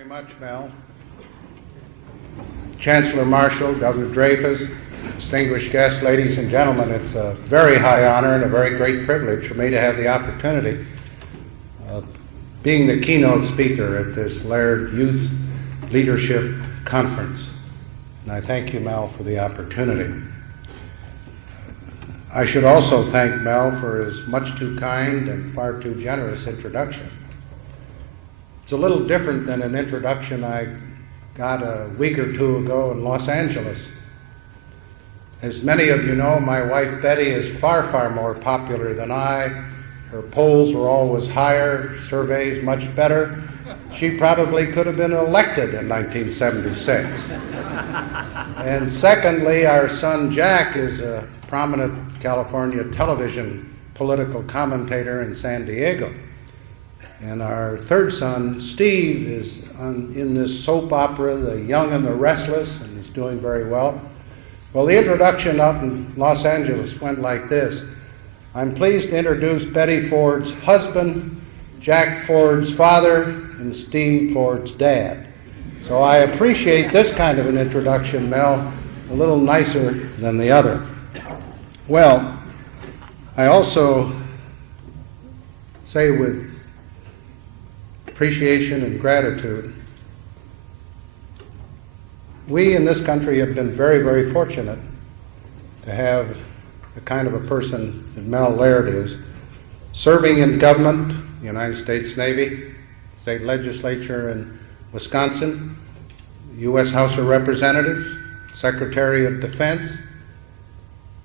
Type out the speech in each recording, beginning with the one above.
Very much, Mel. Chancellor Marshall, Governor Dreyfus, distinguished guests, ladies and gentlemen, it's a very high honor and a very great privilege for me to have the opportunity of being the keynote speaker at this Laird Youth Leadership Conference. And I thank you, Mel, for the opportunity. I should also thank Mel for his much too kind and far too generous introduction. It's a little different than an introduction I got a week or two ago in Los Angeles. As many of you know, my wife Betty is far, far more popular than I. Her polls were always higher, surveys much better. She probably could have been elected in 1976. And secondly, our son Jack is a prominent California television political commentator in San Diego. And our third son, Steve, is in this soap opera, The Young and the Restless, and is doing very well. Well, the introduction up in Los Angeles went like this. I'm pleased to introduce Betty Ford's husband, Jack Ford's father, and Steve Ford's dad. So I appreciate this kind of an introduction, Mel, a little nicer than the other. Well, I also say with appreciation and gratitude, we in this country have been very, very fortunate to have the kind of a person that Mel Laird is, serving in government, the United States Navy, state legislature in Wisconsin, U.S. House of Representatives, Secretary of Defense.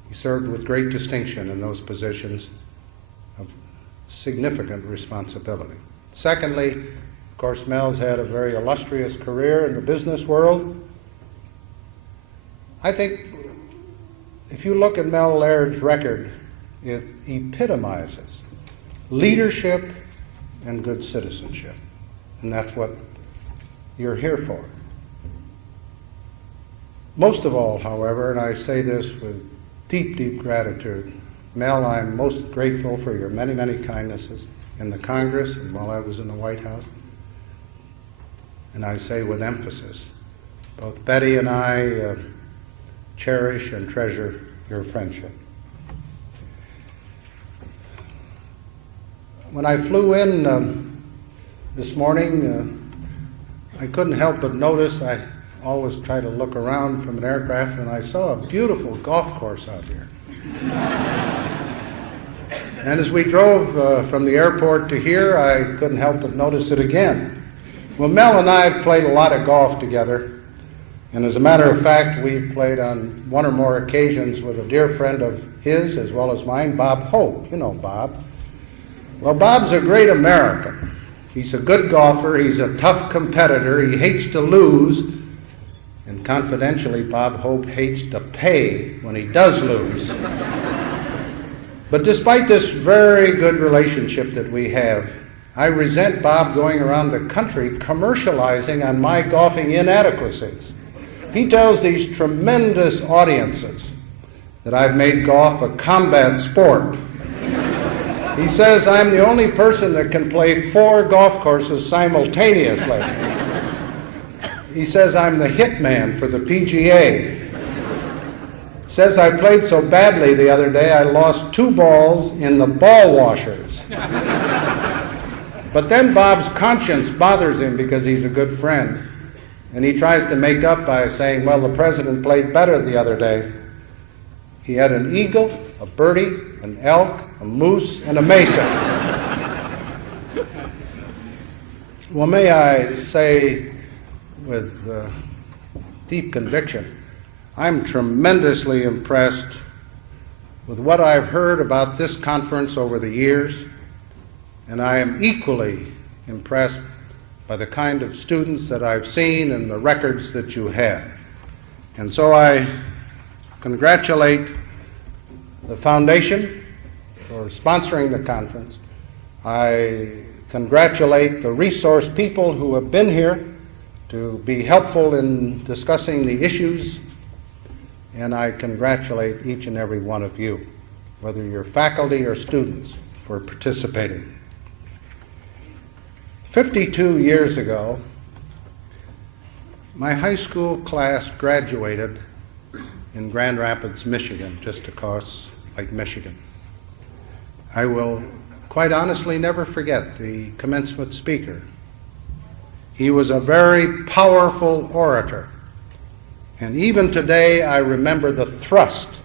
He served with great distinction in those positions of significant responsibility. Secondly, of course, Mel's had a very illustrious career in the business world. I think if you look at Mel Laird's record, it epitomizes leadership and good citizenship. And that's what you're here for. Most of all, however, and I say this with deep, deep gratitude, Mel, I'm most grateful for your many, many kindnesses in the Congress and while I was in the White House. And I say with emphasis, both Betty and I cherish and treasure your friendship. When I flew in this morning, I couldn't help but notice, I always try to look around from an aircraft, and I saw a beautiful golf course out here. And as we drove from the airport to here, I couldn't help but notice it again. Well, Mel and I have played a lot of golf together, and as a matter of fact, we've played on one or more occasions with a dear friend of his, as well as mine, Bob Hope. You know Bob. Well, Bob's a great American. He's a good golfer, he's a tough competitor, he hates to lose, and confidentially, Bob Hope hates to pay when he does lose. But despite this very good relationship that we have, I resent Bob going around the country commercializing on my golfing inadequacies. He tells these tremendous audiences that I've made golf a combat sport. He says I'm the only person that can play 4 golf courses simultaneously. He says I'm the hitman for the PGA. Says I played so badly the other day I lost 2 balls in the ball washers. But then Bob's conscience bothers him because he's a good friend. And he tries to make up by saying, well, the president played better the other day. He had an eagle, a birdie, an elk, a moose, and a mesa. Well, may I say with deep conviction, I'm tremendously impressed with what I've heard about this conference over the years, and I am equally impressed by the kind of students that I've seen and the records that you have. And so I congratulate the foundation for sponsoring the conference. I congratulate the resource people who have been here to be helpful in discussing the issues, and I congratulate each and every one of you, whether you're faculty or students, for participating. 52 years ago, My high school class graduated in Grand Rapids, Michigan, just across Lake Michigan. I will quite honestly never forget the commencement speaker. He was a very powerful orator, and even today I remember the thrust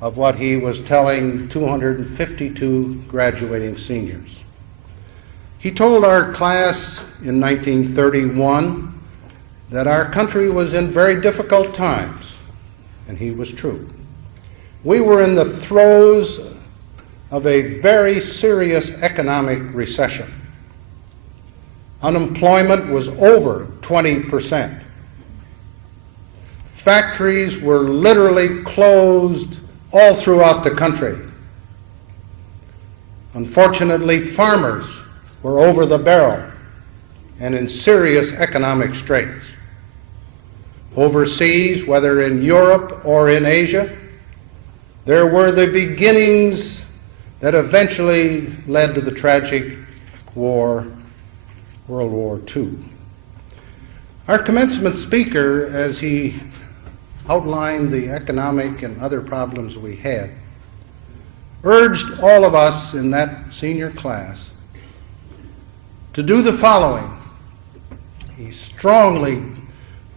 of what he was telling 252 graduating seniors. He told our class in 1931 that our country was in very difficult times, and he was true. We were in the throes of a very serious economic recession. Unemployment was over 20%. Factories were literally closed all throughout the country. Unfortunately, farmers were over the barrel and in serious economic straits. Overseas, whether in Europe or in Asia, there were the beginnings that eventually led to the tragic war, World War II. Our commencement speaker, as he outlined the economic and other problems we had, urged all of us in that senior class to do the following. He strongly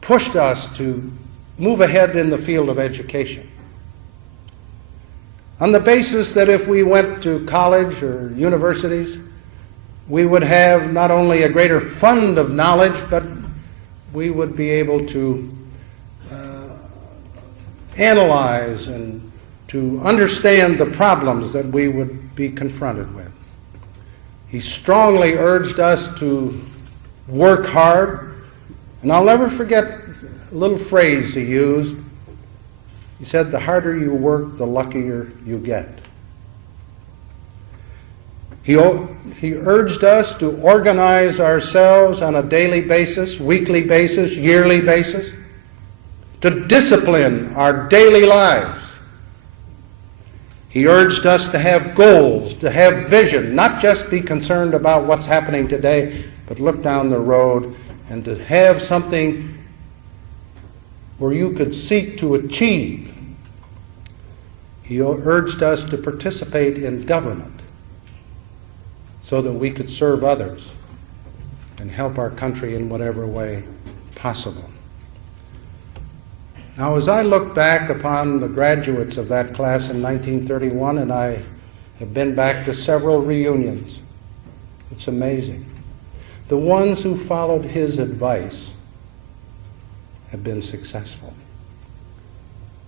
pushed us to move ahead in the field of education, on the basis that if we went to college or universities, we would have not only a greater fund of knowledge, but we would be able to analyze and to understand the problems that we would be confronted with. He strongly urged us to work hard, and I'll never forget a little phrase he used. He said, "The harder you work, the luckier you get." He urged us to organize ourselves on a daily basis, weekly basis, yearly basis, to discipline our daily lives. He urged us to have goals, to have vision, not just be concerned about what's happening today, but look down the road and to have something where you could seek to achieve. He urged us to participate in government so that we could serve others and help our country in whatever way possible. Now, as I look back upon the graduates of that class in 1931, and I have been back to several reunions, it's amazing. The ones who followed his advice have been successful.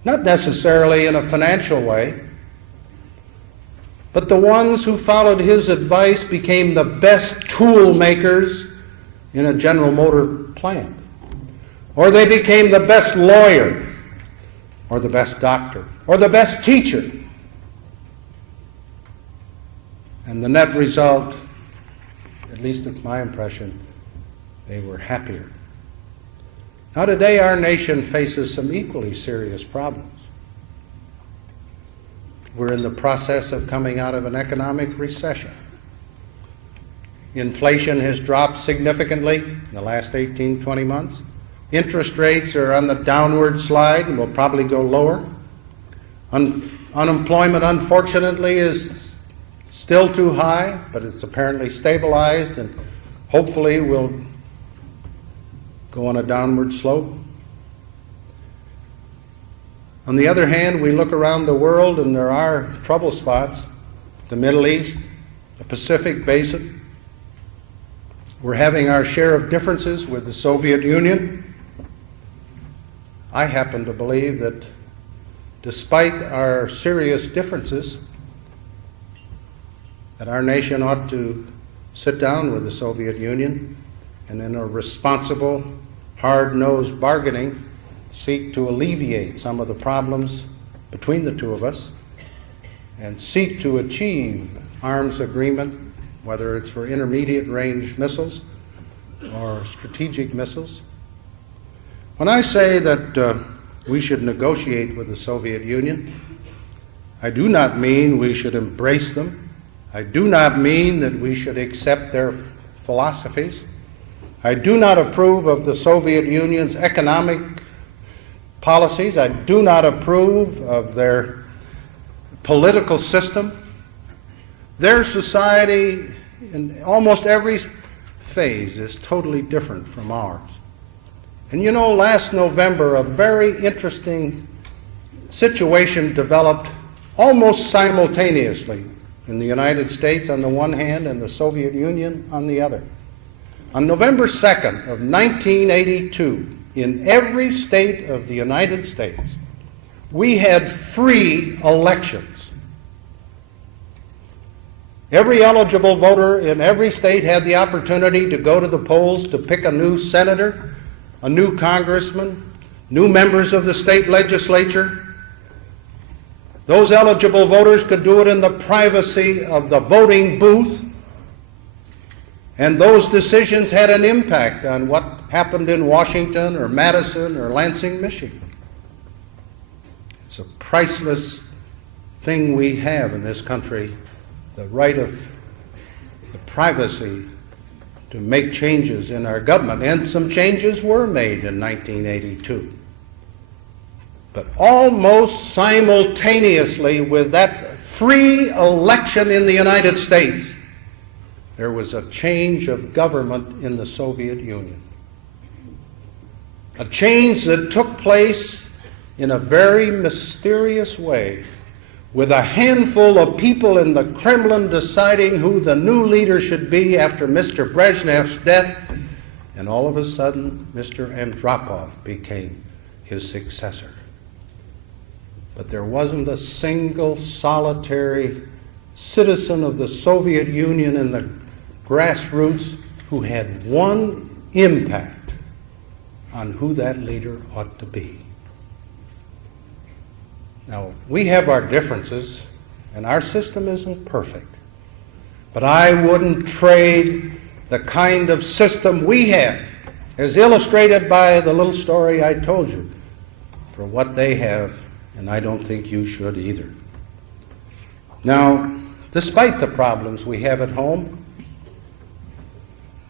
Not necessarily in a financial way, but the ones who followed his advice became the best tool makers in a General Motor plant. Or they became the best lawyer, or the best doctor, or the best teacher. And the net result, at least it's my impression, they were happier. Now today our nation faces some equally serious problems. We're in the process of coming out of an economic recession. Inflation has dropped significantly in the last 18, 20 months. Interest rates are on the downward slide and will probably go lower. Unemployment, unfortunately, is still too high, but it's apparently stabilized and hopefully will go on a downward slope. On the other hand, we look around the world and there are trouble spots. The Middle East, the Pacific Basin. We're having our share of differences with the Soviet Union. I happen to believe that despite our serious differences, that our nation ought to sit down with the Soviet Union and in a responsible, hard-nosed bargaining seek to alleviate some of the problems between the two of us and seek to achieve arms agreement, whether it's for intermediate range missiles or strategic missiles. When I say that we should negotiate with the Soviet Union, I do not mean we should embrace them. I do not mean that we should accept their philosophies. I do not approve of the Soviet Union's economic policies. I do not approve of their political system. Their society in almost every phase is totally different from ours. And you know, last November, a very interesting situation developed almost simultaneously in the United States on the one hand and the Soviet Union on the other. On November 2nd of 1982, in every state of the United States, we had free elections. Every eligible voter in every state had the opportunity to go to the polls to pick a new senator, a new congressman, new members of the state legislature. Those eligible voters could do it in the privacy of the voting booth, and those decisions had an impact on what happened in Washington or Madison or Lansing, Michigan. It's a priceless thing we have in this country, the right of the privacy to make changes in our government, and some changes were made in 1982. But almost simultaneously with that free election in the United States, there was a change of government in the Soviet Union. A change that took place in a very mysterious way, with a handful of people in the Kremlin deciding who the new leader should be after Mr. Brezhnev's death, and all of a sudden Mr. Andropov became his successor. But there wasn't a single solitary citizen of the Soviet Union in the grassroots who had one impact on who that leader ought to be. Now, we have our differences, and our system isn't perfect. But I wouldn't trade the kind of system we have, as illustrated by the little story I told you, for what they have, and I don't think you should either. Now, despite the problems we have at home,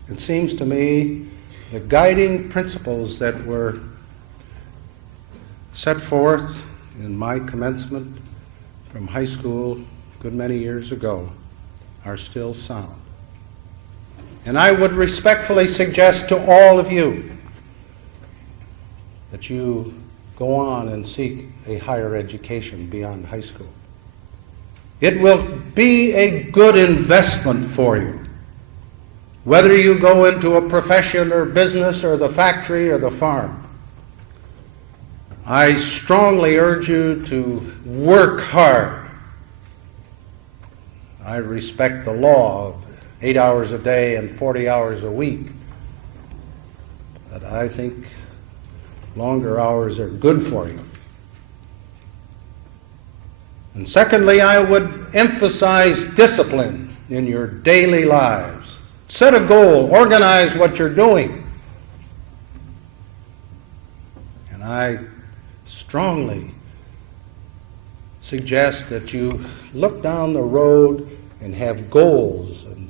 it seems to me the guiding principles that were set forth in my commencement from high school a good many years ago are still sound. And I would respectfully suggest to all of you that you go on and seek a higher education beyond high school. It will be a good investment for you. Whether you go into a profession or business or the factory or the farm, I strongly urge you to work hard. I respect the law of 8 hours a day and 40 hours a week, but I think longer hours are good for you. And secondly, I would emphasize discipline in your daily lives. Set a goal, organize what you're doing. And I strongly suggest that you look down the road and have goals and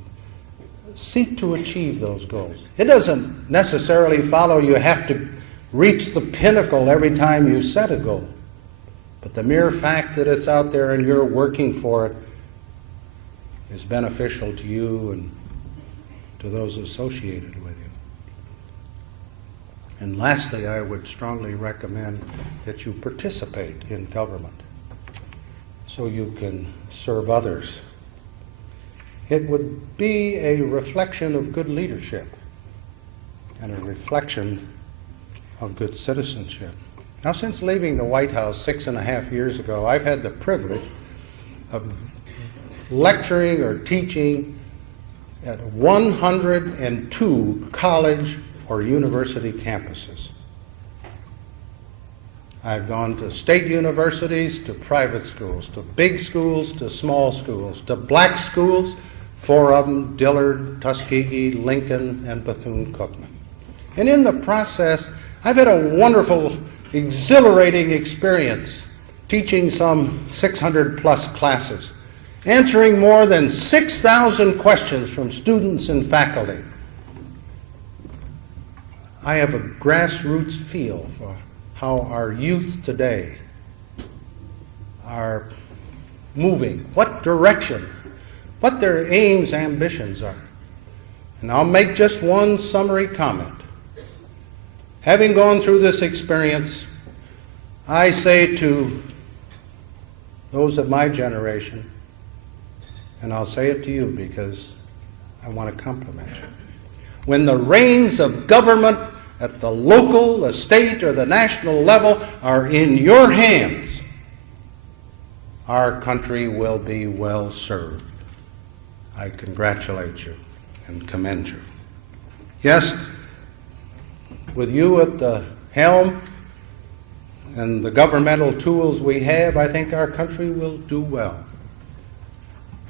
seek to achieve those goals. It doesn't necessarily follow you have to reach the pinnacle every time you set a goal. But the mere fact that it's out there and you're working for it is beneficial to you and to those associated with you. And lastly, I would strongly recommend that you participate in government so you can serve others. It would be a reflection of good leadership and a reflection of good citizenship. Now, since leaving the White House 6.5 years ago, I've had the privilege of lecturing or teaching at 102 college or university campuses. I've gone to state universities, to private schools, to big schools, to small schools, to black schools, 4 of them, Dillard, Tuskegee, Lincoln, and Bethune-Cookman. And in the process, I've had a wonderful, exhilarating experience teaching some 600-plus classes, answering more than 6,000 questions from students and faculty. I have a grassroots feel for how our youth today are moving, what direction, what their aims, ambitions are. And I'll make just one summary comment. Having gone through this experience, I say to those of my generation, and I'll say it to you because I want to compliment you. When the reins of government at the local, the state, or the national level are in your hands, our country will be well served. I congratulate you and commend you. Yes, with you at the helm and the governmental tools we have, I think our country will do well.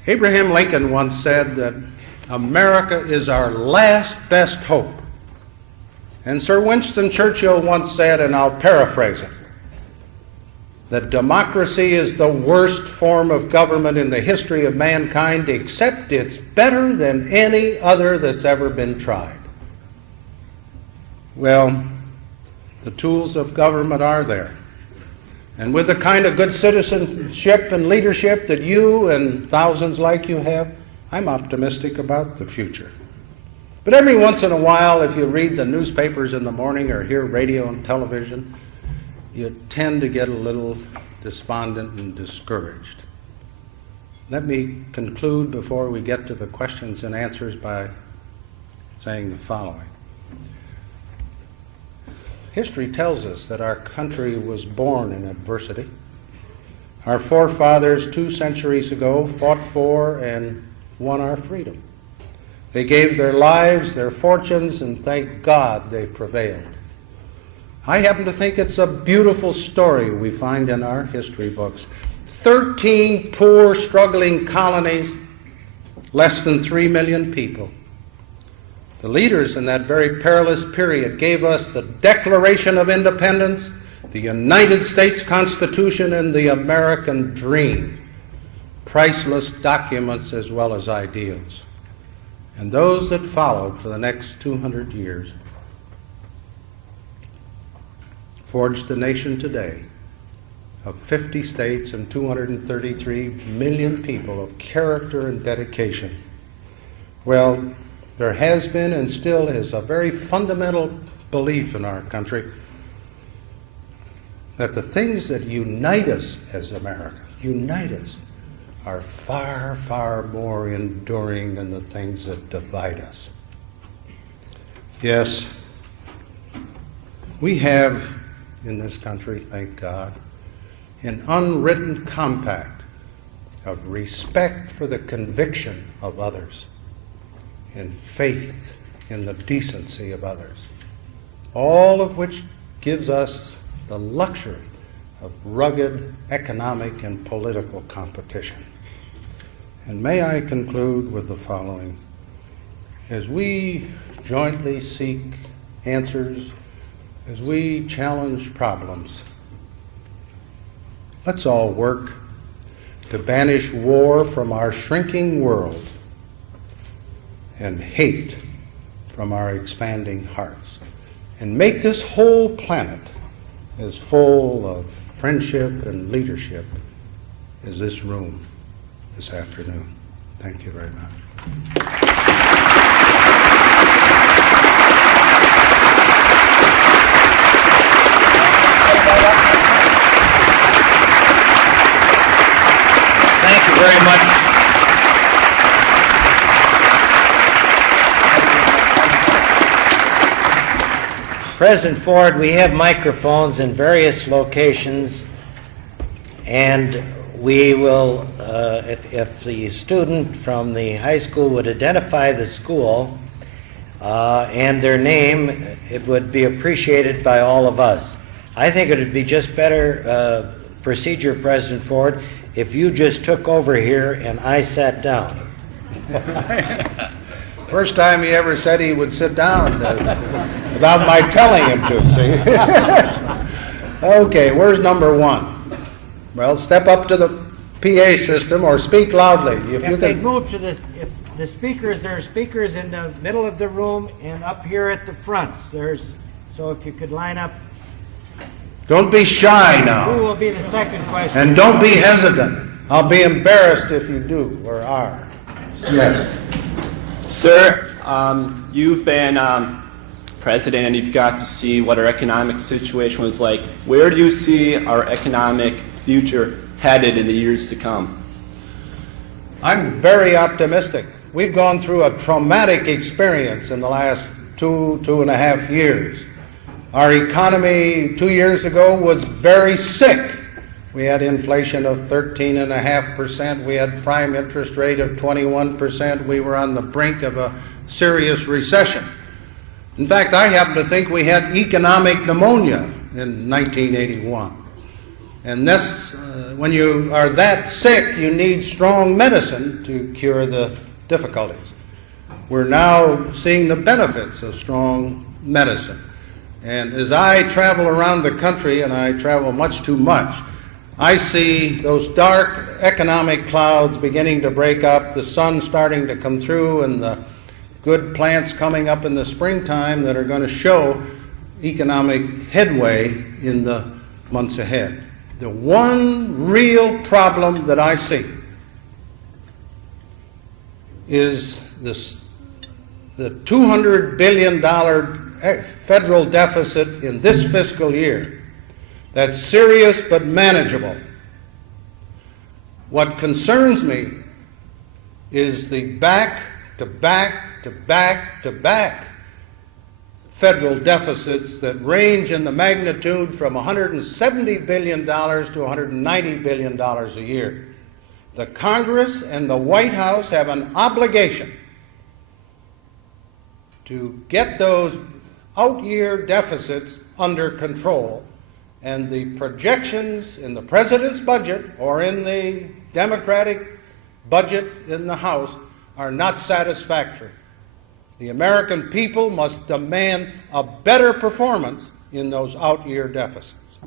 Abraham Lincoln once said that America is our last best hope. And Sir Winston Churchill once said, and I'll paraphrase it, that democracy is the worst form of government in the history of mankind, except it's better than any other that's ever been tried. Well, the tools of government are there. And with the kind of good citizenship and leadership that you and thousands like you have, I'm optimistic about the future. But every once in a while, if you read the newspapers in the morning or hear radio and television, you tend to get a little despondent and discouraged. Let me conclude before we get to the questions and answers by saying the following. History tells us that our country was born in adversity. Our forefathers 2 centuries ago fought for and won our freedom. They gave their lives, their fortunes, and thank God they prevailed. I happen to think it's a beautiful story we find in our history books. 13 poor, struggling colonies, less than 3 million people. The leaders in that very perilous period gave us the Declaration of Independence, the United States Constitution, and the American Dream. Priceless documents as well as ideals. And those that followed for the next 200 years forged the nation today of 50 states and 233 million people of character and dedication. Well, there has been and still is a very fundamental belief in our country that the things that unite us as Americans, are far, far more enduring than the things that divide us. Yes, we have in this country, thank God, an unwritten compact of respect for the conviction of others and faith in the decency of others, all of which gives us the luxury of rugged economic and political competition. And may I conclude with the following. As we jointly seek answers, as we challenge problems, let's all work to banish war from our shrinking world and hate from our expanding hearts, and make this whole planet as full of friendship and leadership as this room this afternoon. Thank you very much. Thank you very much. President Ford, we have microphones in various locations, and we will, if the student from the high school would identify the school and their name, it would be appreciated by all of us. I think it would be just better procedure, President Ford, if you just took over here and I sat down. First time he ever said he would sit down without my telling him to, see? Okay, where's number 1? Well, step up to the PA system or speak loudly. If they move to the the speakers, there are speakers in the middle of the room and up here at the front. So if you could line up. Don't be shy Who now. will be the second question? And don't be hesitant. I'll be embarrassed if you do or are. Yes. Sir, you've been president and you've got to see what our economic situation was like. Where do you see our economic future headed in the years to come? I'm very optimistic. We've gone through a traumatic experience in the last 2.5 years. Our economy 2 years ago was very sick. We had inflation of 13.5%. We had prime interest rate of 21%. We were on the brink of a serious recession. In fact, I happen to think we had economic pneumonia in 1981. And this, when you are that sick, you need strong medicine to cure the difficulties. We're now seeing the benefits of strong medicine. And as I travel around the country, and I travel much too much, I see those dark economic clouds beginning to break up, the sun starting to come through, and the good plants coming up in the springtime that are going to show economic headway in the months ahead. The one real problem that I see is the $200 billion federal deficit in this fiscal year. That's serious but manageable. What concerns me is the back-to-back federal deficits that range in the magnitude from $170 billion to $190 billion a year. The Congress and the White House have an obligation to get those out-year deficits under control, and the projections in the President's budget or in the Democratic budget in the House are not satisfactory. The American people must demand a better performance in those out-year deficits.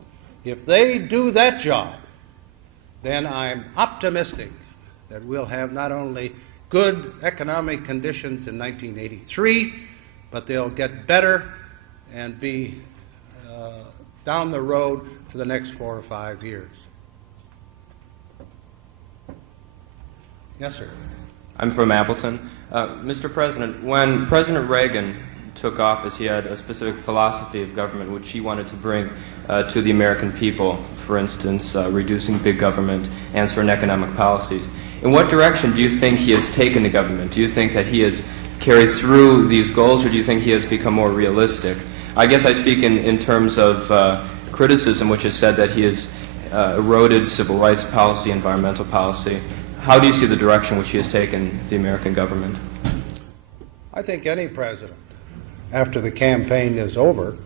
If they do that job, then I'm optimistic that we'll have not only good economic conditions in 1983, but they'll get better and be down the road for the next 4 or 5 years. Yes, sir. I'm from Appleton. Mr. President, when President Reagan took office, he had a specific philosophy of government which he wanted to bring to the American people, for instance, reducing big government and certain economic policies. In what direction do you think he has taken the government? Do you think that he has carried through these goals, or do you think he has become more realistic? I guess I speak in terms of criticism, which has said that he has eroded civil rights policy, environmental policy. How do you see the direction which he has taken the American government? I think any president, after the campaign is over,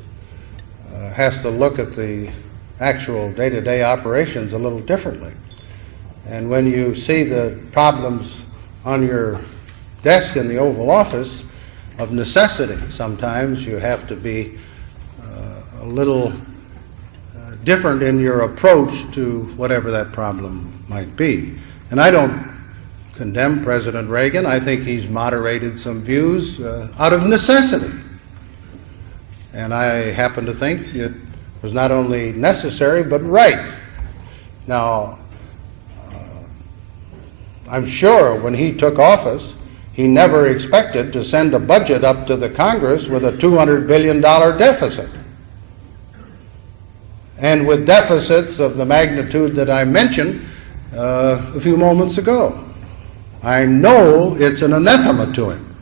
has to look at the actual day-to-day operations a little differently. And when you see the problems on your desk in the Oval Office, of necessity, sometimes you have to be a little different in your approach to whatever that problem might be. And I don't condemn President Reagan. I think he's moderated some views out of necessity. And I happen to think it was not only necessary, but right. Now, I'm sure when he took office, he never expected to send a budget up to the Congress with a $200 billion deficit. And with deficits of the magnitude that I mentioned a few moments ago. I know it's an anathema to him.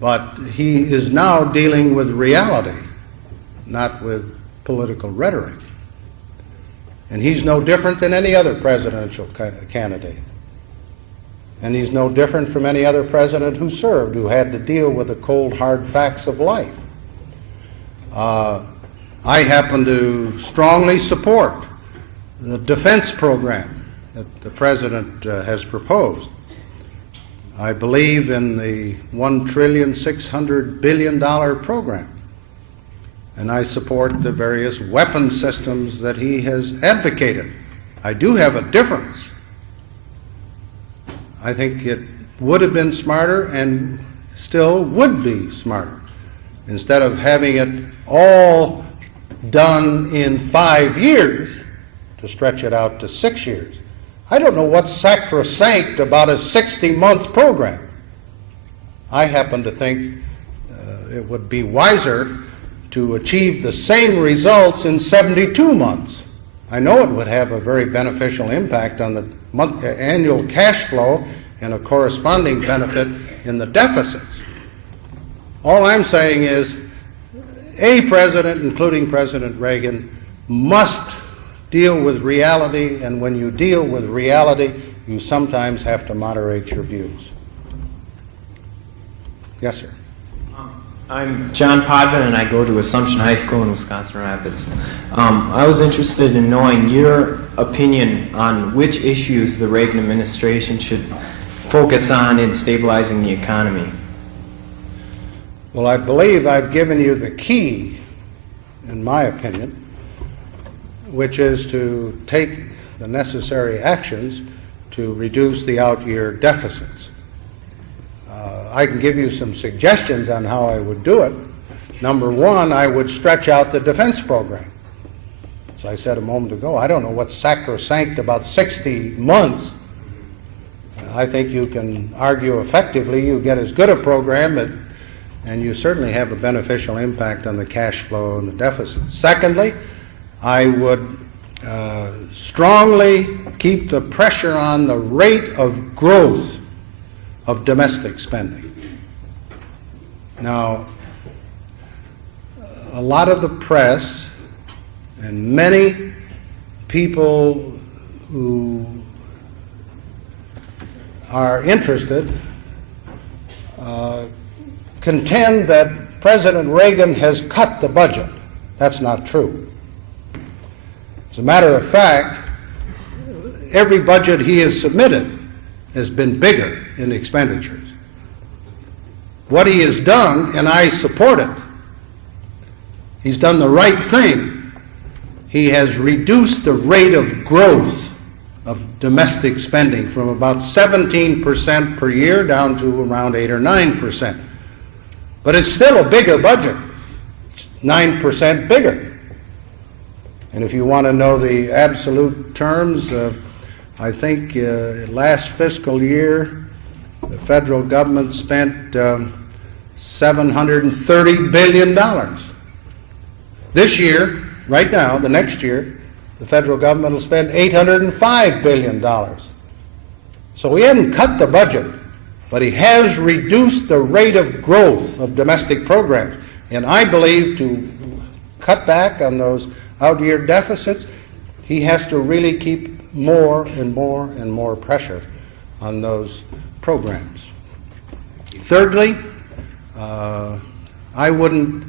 But he is now dealing with reality, not with political rhetoric. And he's no different than any other presidential candidate. And he's no different from any other president who served, who had to deal with the cold, hard facts of life. I happen to strongly support the defense program that the president has proposed. I believe in the $1.6 trillion program. And I support the various weapon systems that he has advocated. I do have a difference. I think it would have been smarter and still would be smarter. Instead of having it all done in 5 years, to stretch it out to 6 years. I don't know what's sacrosanct about a 60-month program. I happen to think it would be wiser to achieve the same results in 72 months. I know it would have a very beneficial impact on the annual cash flow and a corresponding benefit in the deficits. All I'm saying is a president, including President Reagan, must deal with reality, and when you deal with reality, you sometimes have to moderate your views. Yes, sir. I'm John Podman, and I go to Assumption High School in Wisconsin Rapids. I was interested in knowing your opinion on which issues the Reagan administration should focus on in stabilizing the economy. Well, I believe I've given you the key, in my opinion, which is to take the necessary actions to reduce the out-year deficits. I can give you some suggestions on how I would do it. Number one, I would stretch out the defense program. As I said a moment ago, I don't know what's sacrosanct about 60 months. I think you can argue effectively you get as good a program, and you certainly have a beneficial impact on the cash flow and the deficit. Secondly, I would strongly keep the pressure on the rate of growth of domestic spending. Now, a lot of the press and many people who are interested contend that President Reagan has cut the budget. That's not true. As a matter of fact, every budget he has submitted has been bigger in expenditures. What he has done, and I support it, he's done the right thing. He has reduced the rate of growth of domestic spending from about 17% per year down to around 8 or 9%. But it's still a bigger budget, 9% bigger. And if you want to know the absolute terms, I think last fiscal year, the federal government spent $730 billion. This year, right now, the next year, the federal government will spend $805 billion. So he hasn't cut the budget, but he has reduced the rate of growth of domestic programs. And I believe to cut back on those out-year deficits, he has to really keep more and more and more pressure on those programs. Thirdly, I wouldn't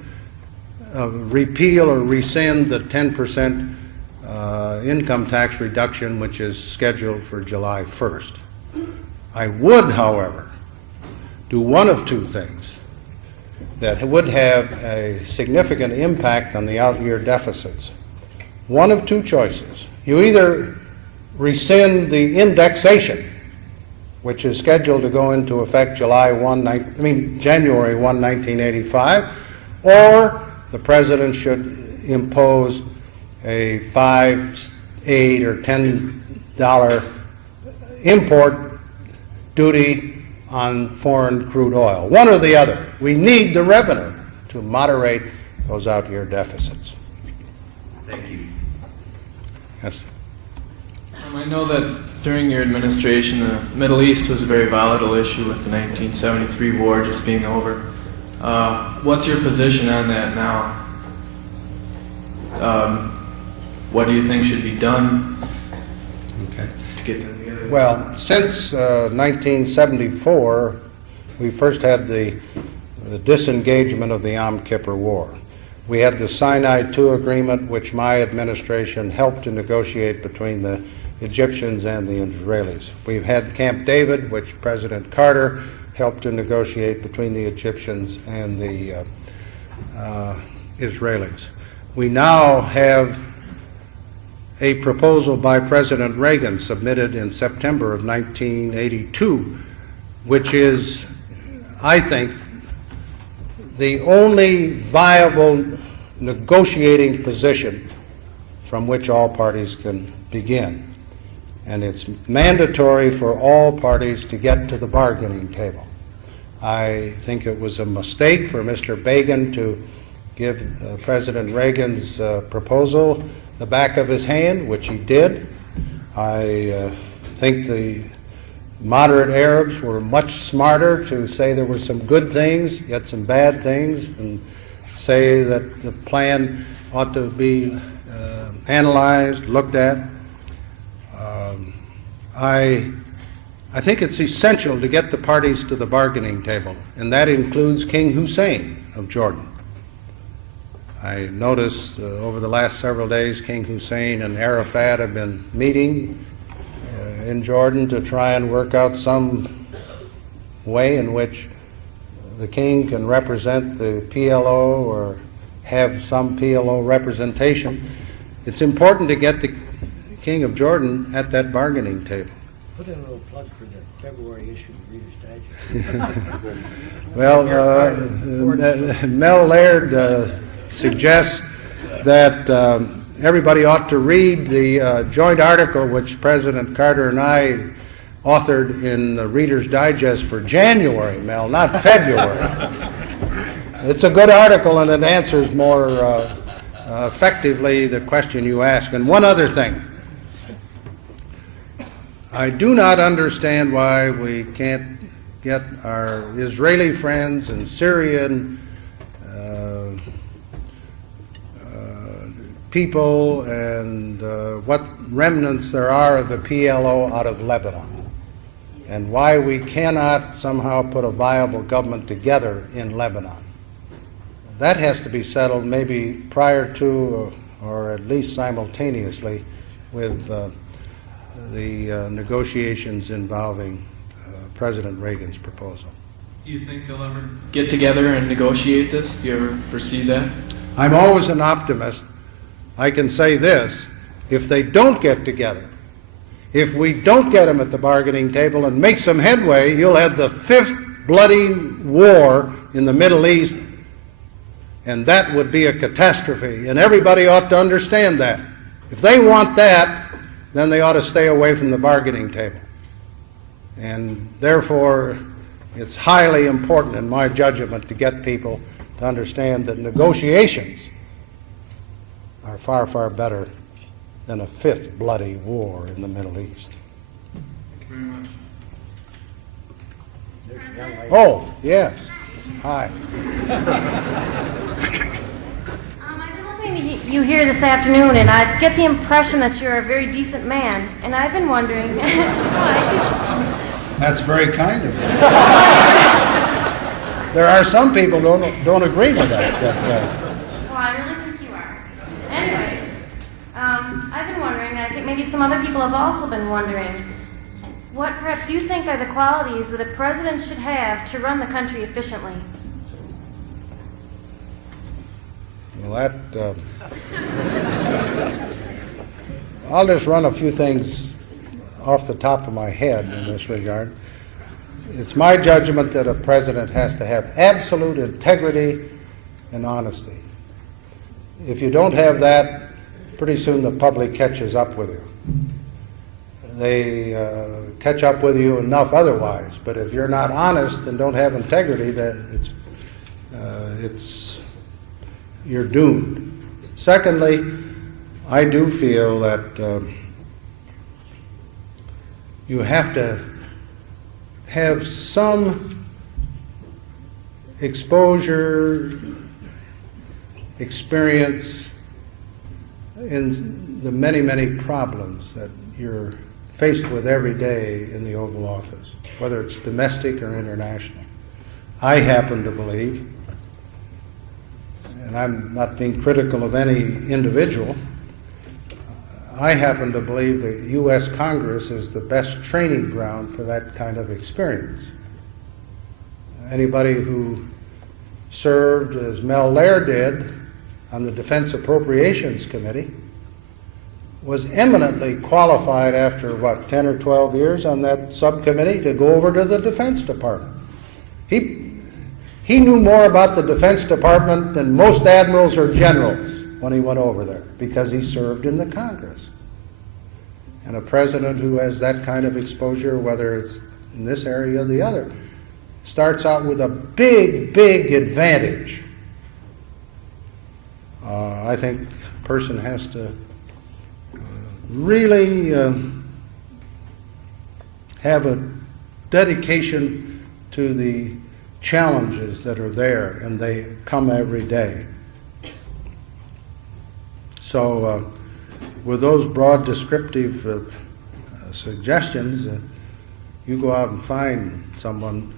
repeal or rescind the 10% income tax reduction which is scheduled for July 1st. I would, however, do one of two things that would have a significant impact on the out-year deficits. One of two choices. You either rescind the indexation, which is scheduled to go into effect January 1, 1985, or the president should impose a $5, $8, or $10 import duty on foreign crude oil. One or the other. We need the revenue to moderate those out-year deficits. Thank you. Yes. I know that during your administration, the Middle East was a very volatile issue with the 1973 war just being over. What's your position on that now? What do you think should be done Okay. to get them together? Well, since 1974, we first had the disengagement of the Yom Kippur War. We had the Sinai II Agreement, which my administration helped to negotiate between the Egyptians and the Israelis. We've had Camp David, which President Carter helped to negotiate between the Egyptians and the Israelis. We now have a proposal by President Reagan submitted in September of 1982 which is, I think, the only viable negotiating position from which all parties can begin. And it's mandatory for all parties to get to the bargaining table. I think it was a mistake for Mr. Begin to give President Reagan's proposal the back of his hand, which he did. I think the moderate Arabs were much smarter to say there were some good things, yet some bad things, and say that the plan ought to be analyzed, looked at. I think it's essential to get the parties to the bargaining table, and that includes King Hussein of Jordan. I noticed over the last several days King Hussein and Arafat have been meeting in Jordan to try and work out some way in which the king can represent the PLO or have some PLO representation. It's important to get the King of Jordan at that bargaining table. Put in a little plug for the February issue of Reader's Digest. Well, Mel Laird suggests that everybody ought to read the joint article which President Carter and I authored in the Reader's Digest for January, Mel, not February. It's a good article, and it answers more effectively the question you ask. And one other thing. I do not understand why we can't get our Israeli friends and Syrian people and what remnants there are of the PLO out of Lebanon, and why we cannot somehow put a viable government together in Lebanon. That has to be settled maybe prior to or at least simultaneously with the negotiations involving President Reagan's proposal. Do you think they'll ever get together and negotiate this? Do you ever foresee that? I'm always an optimist. I can say this, if they don't get together, if we don't get them at the bargaining table and make some headway, you'll have the 5th bloody war in the Middle East, and that would be a catastrophe, and everybody ought to understand that. If they want that, then they ought to stay away from the bargaining table. And therefore, it's highly important in my judgment to get people to understand that negotiations are far, far better than a 5th bloody war in the Middle East. Thank you very much. Oh, yes. Hi. I've been listening to you here this afternoon, and I get the impression that you're a very decent man. And I've been wondering. That's very kind of you. There are some people who don't agree with that. Well, I really think you are. Anyway, I've been wondering, and I think maybe some other people have also been wondering, what perhaps you think are the qualities that a president should have to run the country efficiently? Well, I'll just run a few things off the top of my head in this regard. It's my judgment that a president has to have absolute integrity and honesty. If you don't have that, pretty soon the public catches up with you. They catch up with you enough otherwise, but if you're not honest and don't have integrity, that you're doomed. Secondly, I do feel that you have to have some exposure, experience in the many, many problems that you're faced with every day in the Oval Office, whether it's domestic or international. I happen to believe, and I'm not being critical of any individual, I happen to believe the U.S. Congress is the best training ground for that kind of experience. Anybody who served, as Mel Laird did, on the Defense Appropriations Committee was eminently qualified after, 10 or 12 years on that subcommittee to go over to the Defense Department. He knew more about the Defense Department than most admirals or generals when he went over there, because he served in the Congress. And a president who has that kind of exposure, whether it's in this area or the other, starts out with a big, big advantage. I think a person has to really have a dedication to the challenges that are there, and they come every day. So with those broad descriptive suggestions, you go out and find someone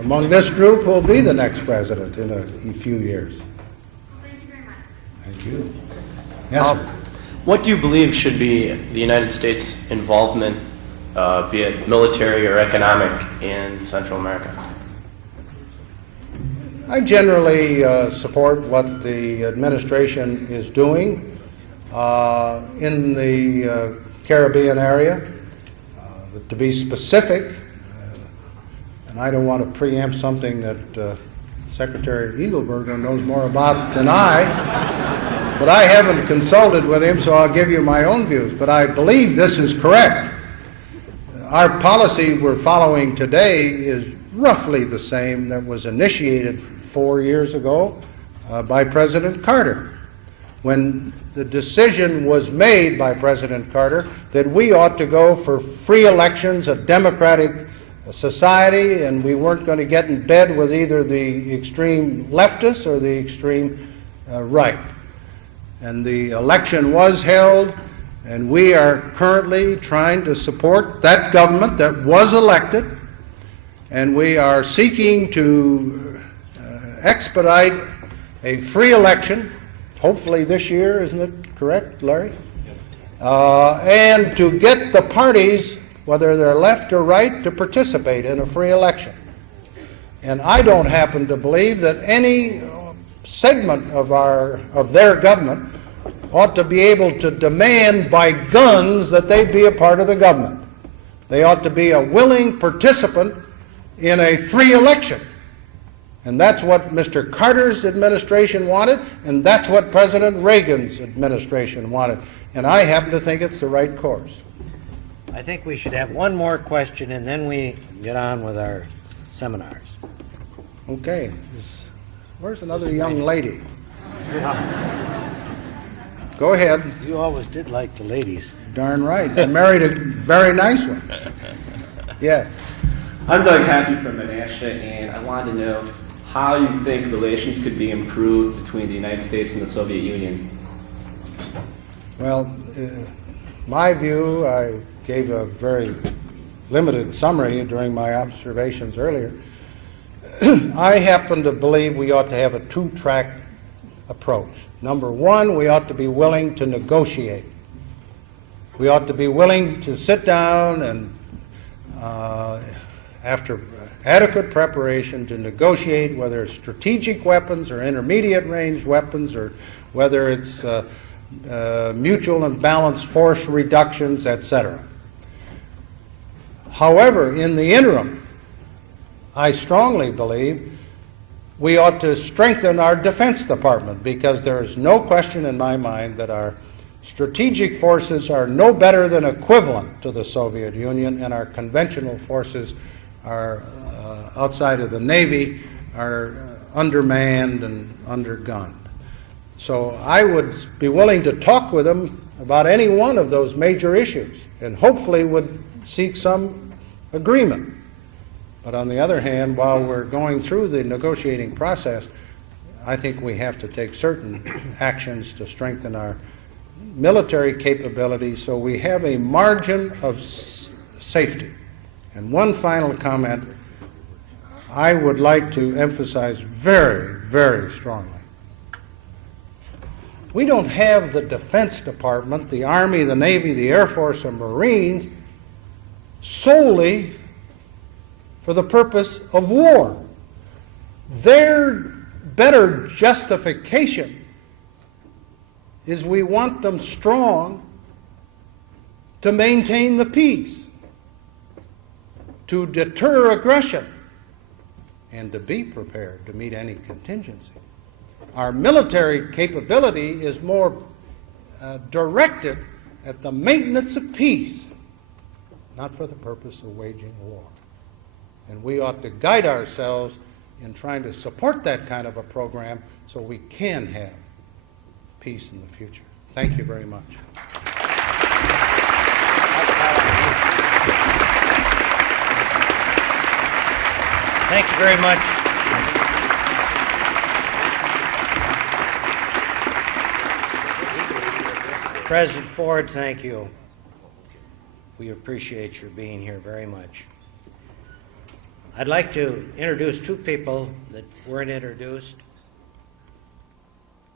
among this group who will be the next president in a few years. Thank you very much. Thank you. Yes, sir. What do you believe should be the United States' involvement, be it military or economic, in Central America? I generally support what the administration is doing in the Caribbean area. To be specific, and I don't want to preempt something that Secretary Eagleburger knows more about than I, but I haven't consulted with him, so I'll give you my own views. But I believe this is correct. Our policy we're following today is roughly the same that was initiated 4 years ago by President Carter, when the decision was made by President Carter that we ought to go for free elections, a democratic society, and we weren't going to get in bed with either the extreme leftists or the extreme right. And the election was held, and we are currently trying to support that government that was elected, and we are seeking to expedite a free election, hopefully this year, isn't it correct, Larry? And to get the parties, whether they're left or right, to participate in a free election. And I don't happen to believe that any segment of their government ought to be able to demand by guns that they be a part of the government. They ought to be a willing participant in a free election. And that's what Mr. Carter's administration wanted, and that's what President Reagan's administration wanted. And I happen to think it's the right course. I think we should have one more question, and then we get on with our seminars. Okay. Where's another young lady? Go ahead. You always did like the ladies. Darn right. I married a very nice one. Yes. I'm Doug Happy from Menasha, and I wanted to know how you think relations could be improved between the United States and the Soviet Union. Well, my view, I gave a very limited summary during my observations earlier. I happen to believe we ought to have a two-track approach. Number one, we ought to be willing to negotiate. We ought to be willing to sit down and, after adequate preparation, to negotiate whether it's strategic weapons or intermediate range weapons, or whether it's mutual and balanced force reductions, etc. However, in the interim, I strongly believe we ought to strengthen our Defense Department, because there is no question in my mind that our strategic forces are no better than equivalent to the Soviet Union, and our conventional forces are outside of the Navy are undermanned and undergunned. So I would be willing to talk with them about any one of those major issues, and hopefully would seek some agreement. But on the other hand, while we're going through the negotiating process, I think we have to take certain actions to strengthen our military capabilities so we have a margin of safety. And one final comment I would like to emphasize very, very strongly. We don't have the Defense Department, the Army, the Navy, the Air Force, and Marines solely for the purpose of war. Their better justification is we want them strong to maintain the peace, to deter aggression, and to be prepared to meet any contingency. Our military capability is more directed at the maintenance of peace, not for the purpose of waging war. And we ought to guide ourselves in trying to support that kind of a program so we can have peace in the future. Thank you very much. Thank you very much. President Ford, thank you. We appreciate your being here very much. I'd like to introduce two people that weren't introduced.